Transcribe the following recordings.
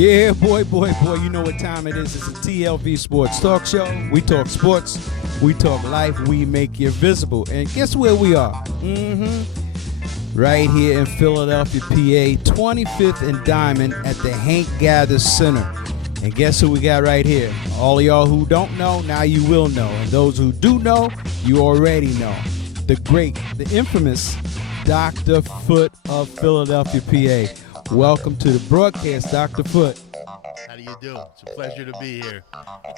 Yeah, boy, you know what time it is. It's a TLV Sports Talk Show. We talk sports, we talk life, we make you visible. And guess where we are? Right here in Philadelphia, PA, 25th and Diamond at the Hank Gather Center. And guess who we got right here? All of y'all who don't know, now you will know. And those who do know, you already know. The great, the infamous Dr. Foote of Philadelphia, PA. Welcome to the broadcast, Dr. Foote. How do you do? It's a pleasure to be here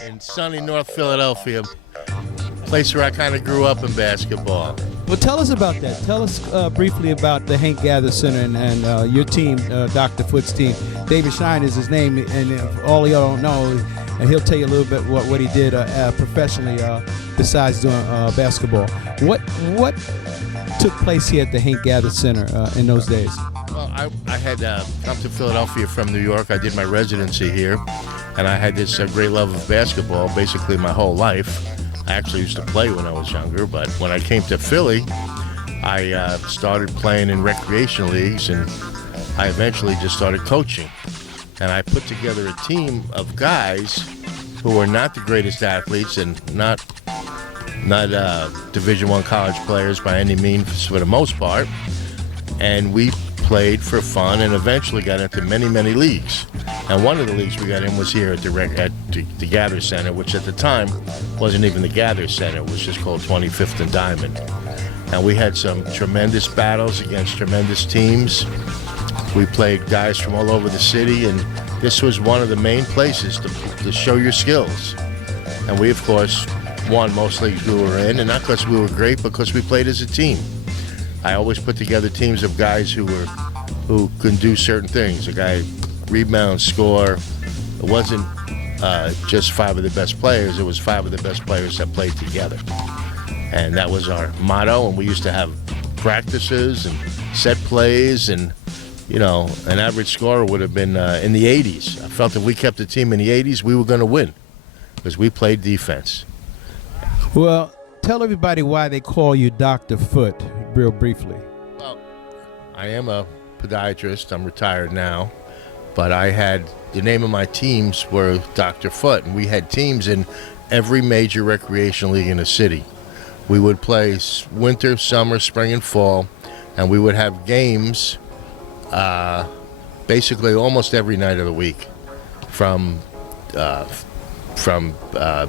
in sunny North Philadelphia, place where I kind of grew up in basketball. Well, tell us about that. Tell us briefly about the Hank Gather Center and your team, Dr. Foote's team. David Shine is his name, and if all of y'all don't know, and he'll tell you a little bit what he did professionally besides doing basketball. What took place here at the Hank Gather Center in those days? Well, I had come to Philadelphia from New York. I did my residency here, and I had this great love of basketball basically my whole life. I actually used to play when I was younger, but when I came to Philly, I started playing in recreation leagues, and I eventually just started coaching. And I put together a team of guys who were not the greatest athletes and not Division I college players by any means for the most part. And we played for fun and eventually got into many, many leagues. And one of the leagues we got in was here at the Gather Center, which at the time wasn't even the Gather Center. It was just called 25th and Diamond. And we had some tremendous battles against tremendous teams. We played guys from all over the city, and this was one of the main places to show your skills. And we, of course, won most leagues we were in, and not because we were great, but because we played as a team. I always put together teams of guys who can do certain things. A guy rebound, score. It wasn't just five of the best players. It was five of the best players that played together. And that was our motto. And we used to have practices and set plays. And, you know, an average scorer would have been in the 80s. I felt if we kept the team in the 80s, we were going to win because we played defense. Well, tell everybody why they call you Dr. Foote, real briefly. Well, I am a podiatrist. I'm retired now. But I had, the name of my teams were Dr. Foote, and we had teams in every major recreation league in the city. We would play winter, summer, spring, and fall, and we would have games basically almost every night of the week, from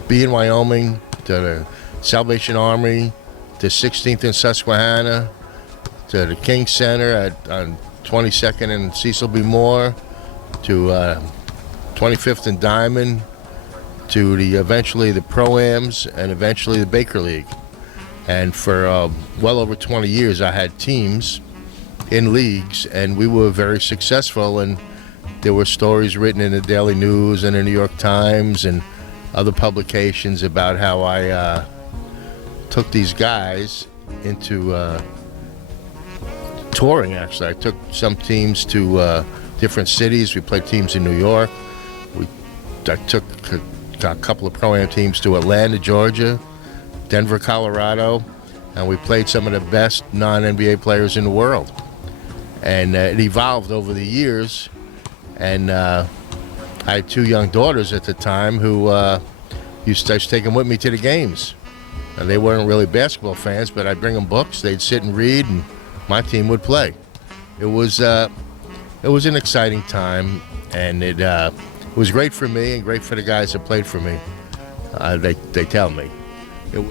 being Wyoming to the Salvation Army to 16th and Susquehanna to the King Center on 22nd and Cecil B. Moore to 25th and Diamond to eventually the Pro-Ams and eventually the Baker League. And for well over 20 years I had teams in leagues, and we were very successful, and there were stories written in the Daily News and the New York Times and other publications about how I took these guys into touring. Actually, I took some teams to different cities. We played teams in New York. I took a couple of Pro-Am teams to Atlanta, Georgia, Denver, Colorado, and we played some of the best non-NBA players in the world. And it evolved over the years, and I had two young daughters at the time who used to take them with me to the games. And they weren't really basketball fans, but I'd bring them books, they'd sit and read, and my team would play. It was an exciting time, and it was great for me and great for the guys that played for me. They tell me it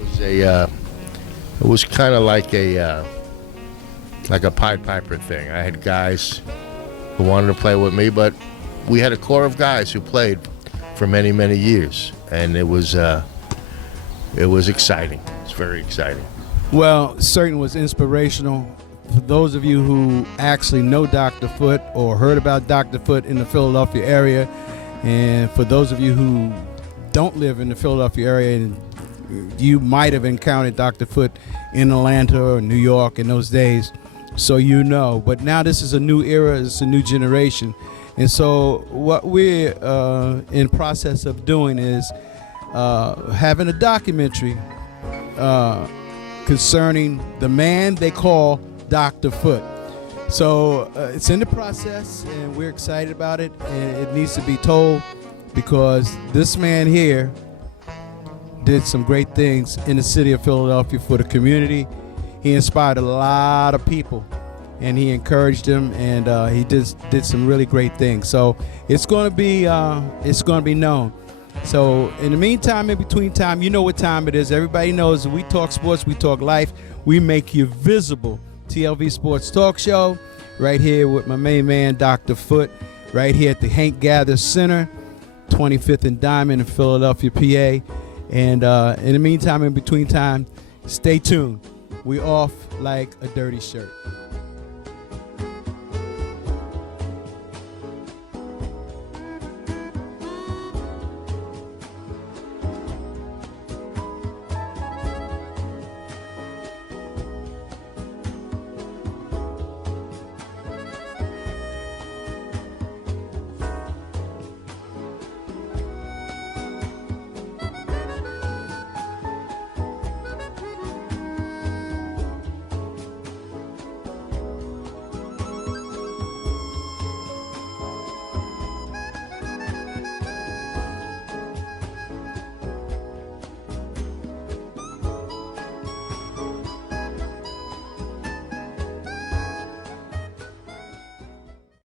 was kind of like a Pied Piper thing. I had guys who wanted to play with me, but we had a core of guys who played for many, many years, and it was exciting. It's very exciting. Well, certainly was inspirational. For those of you who actually know Dr. Foote or heard about Dr. Foote in the Philadelphia area, and for those of you who don't live in the Philadelphia area, and you might have encountered Dr. Foote in Atlanta or New York in those days, so you know. But now this is a new era, it's a new generation. And so what we're in process of doing is having a documentary concerning the man they call Dr. Foote. So it's in the process, and we're excited about it, and it needs to be told because this man here did some great things in the city of Philadelphia for the community. He inspired a lot of people, and he encouraged them, and he did some really great things. So it's going to be known. So in the meantime, in between time, you know what time it is. Everybody knows we talk sports, we talk life, we make you visible. TLV Sports Talk Show, right here with my main man, Dr. Foot, right here at the Hank Gather Center, 25th and Diamond in Philadelphia, PA. And in the meantime, in between time, stay tuned. We off like a dirty shirt.